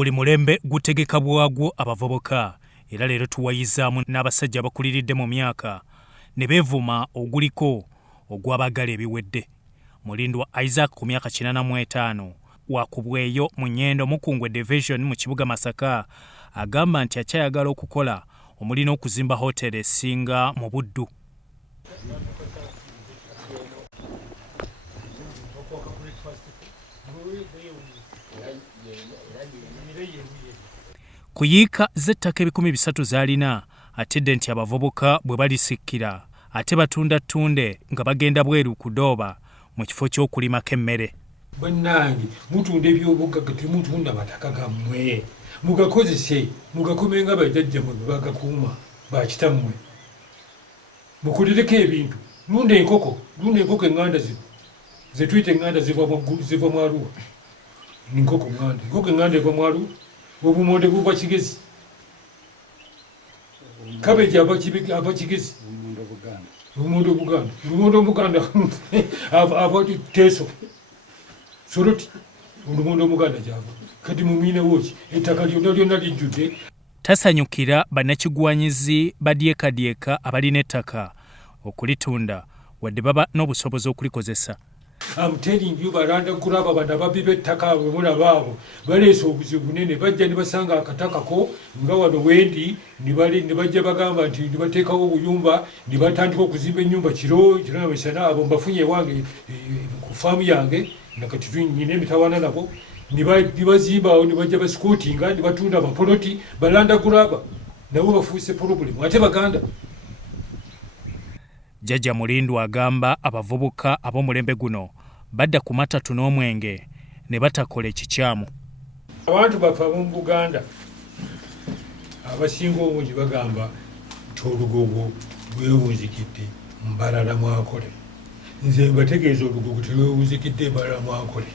Buli mulembe gutegeka bwagwo abavubuka era leero tuwayizaamu n'abasajja abakuliridde mu myaka ne beevuma oguliko ogw'abagala ebiwedde. Mulindwa Isaac ku myaka 85 wakubweyo mu Nnyendo Mukungwe Division mu kibuga Masaka agamba nti akyayagala okukola omulina okuzimba hoteri esinga mu Buddu. Kuyiika z'ettaka 300 zalina atedde nti abavubuka bwe balisikkira ate batunda ttunde nga bagenda bweru kudooba mu kifo ky'okulimako emmere. Bannange mutunda ebyobugagga temutunda mataka gammwe mugakozese mugakomenga bajjajjammwe bwe bagakuuma bakitammwe mukulireko ebintu. Lunda enkoko eŋŋanda ze tuyita eŋŋanda ziva mu Arua. Enkoko eŋŋanda eva mu Arua. Obumonde buva Kigezi. Kabeji ava Kigezi. Lumonde Buganda ava Teso. Soroti olumonde Buganda gyava. Kati mumine woki ettaka lyonna lijjudde. Tasanyukira bannakigwanyizi badyekadyeka abalina ettaka okulitunda wadde baba n'obusobozi okulikozesa. I'm telling you, baranda kuraba bana babibe taka muna babo baleese obuzibu bunene bajja ne basanga akataka ko nga wano wendi ne bajja bagamba nti ne bateekawo obuyumba ne batandika okuzimba ennyumba kiro misana abo mbafunye wange ku faamu yange nakati tunyine emitawaana nabo ne bazimbawo ne bajja basikuutinga ne batunda amapoloti balanda kuraba nabo bafuuse problem ate baganda. Jjajja Mulindwa agamba abavubuka ab'omulembe guno badda ku matatu n'omwenge ne batakola ekikyamu. Abantu bafa mu Buganda abasinga obungi bagamba nti olugogo lwewunzikidde mbalala mwakole. Nze mbategeeza olugogo terwewunzikidde mbalala mwakole.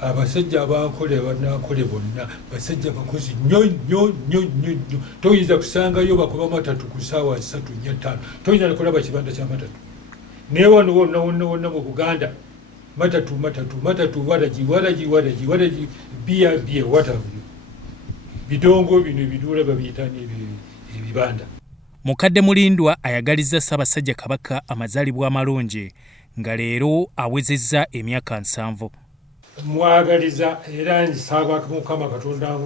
Abasajja abakole bannakole bonna basajja bakozi nnyo. Toyinza kusangayo bakuba matatu ku ssaawa 3 4 5. Toyinza nakulaba kibanda kya matatu. Naye wano wonna mu Buganda matatu walaji biya whatever. Bidongo bino ebiduula babiyita ebibanda. Mukadde Mulindwa ayagalizza Ssaabasajja Kabaka amazaalibwa amalungi nga leero awezezza emyaka 7. Mwagaliza era nsaba Mukama Katonda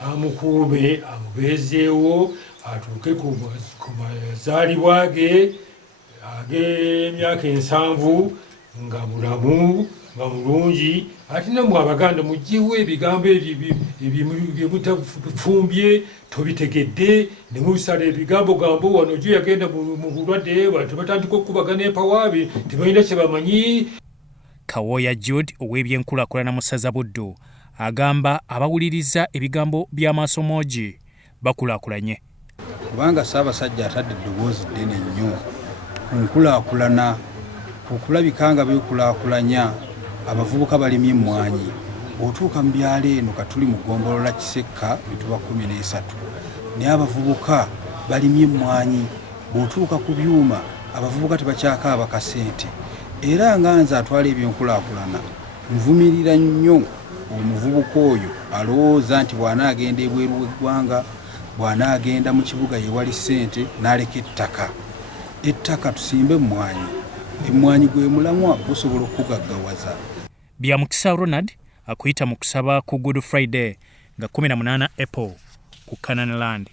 amukuume amubeezeewo atuuke ku mazaalibwa ge ag'emyaka 7 nga mulamu nga mulungi. Ate nammwe Abaganda muggyewo ebigambo byemutafumbye tobitegedde ne mubisala ebigambo wano gyo yagenda mu bulwadde bantu batandika okukubagana empawaabi tebalina kye bamanyi. Kawoya Jude ow'ebyenkulaakulana mu ssaza Buddu agamba abawuliriza ebigambo by'amaasomogi bakulaakulanye. Kubanga Ssaabasajja atadde eddoboozi ddene nnyo ku nkulaakulana ku kulabika nga beekulaakulanya abavubuka balimye emmwanyi. Otuuka mu byalo eno katuli mu ggombolola Kisekka bituba 13 naye abavubuka balimye emmwanyi. Bw'otuuka ku byuma abavubuka tebakyakaaba kasente. Era nga nze atwala ebyenkulaakulana nvumirira nnyo omuvubuka oyo alowooza nti bw'anaagenda ebweru w'eggwanga bw'anaagenda mu kibuga yewali ssente n'aleka ettaka tusimbe emmwanyi. Emmwanyi gwe mulamwa gusobola okugaggawaza. Byamukisa Ronald akuyita mu kusaba ku Good Friday nga 18 April ku Canaan Land.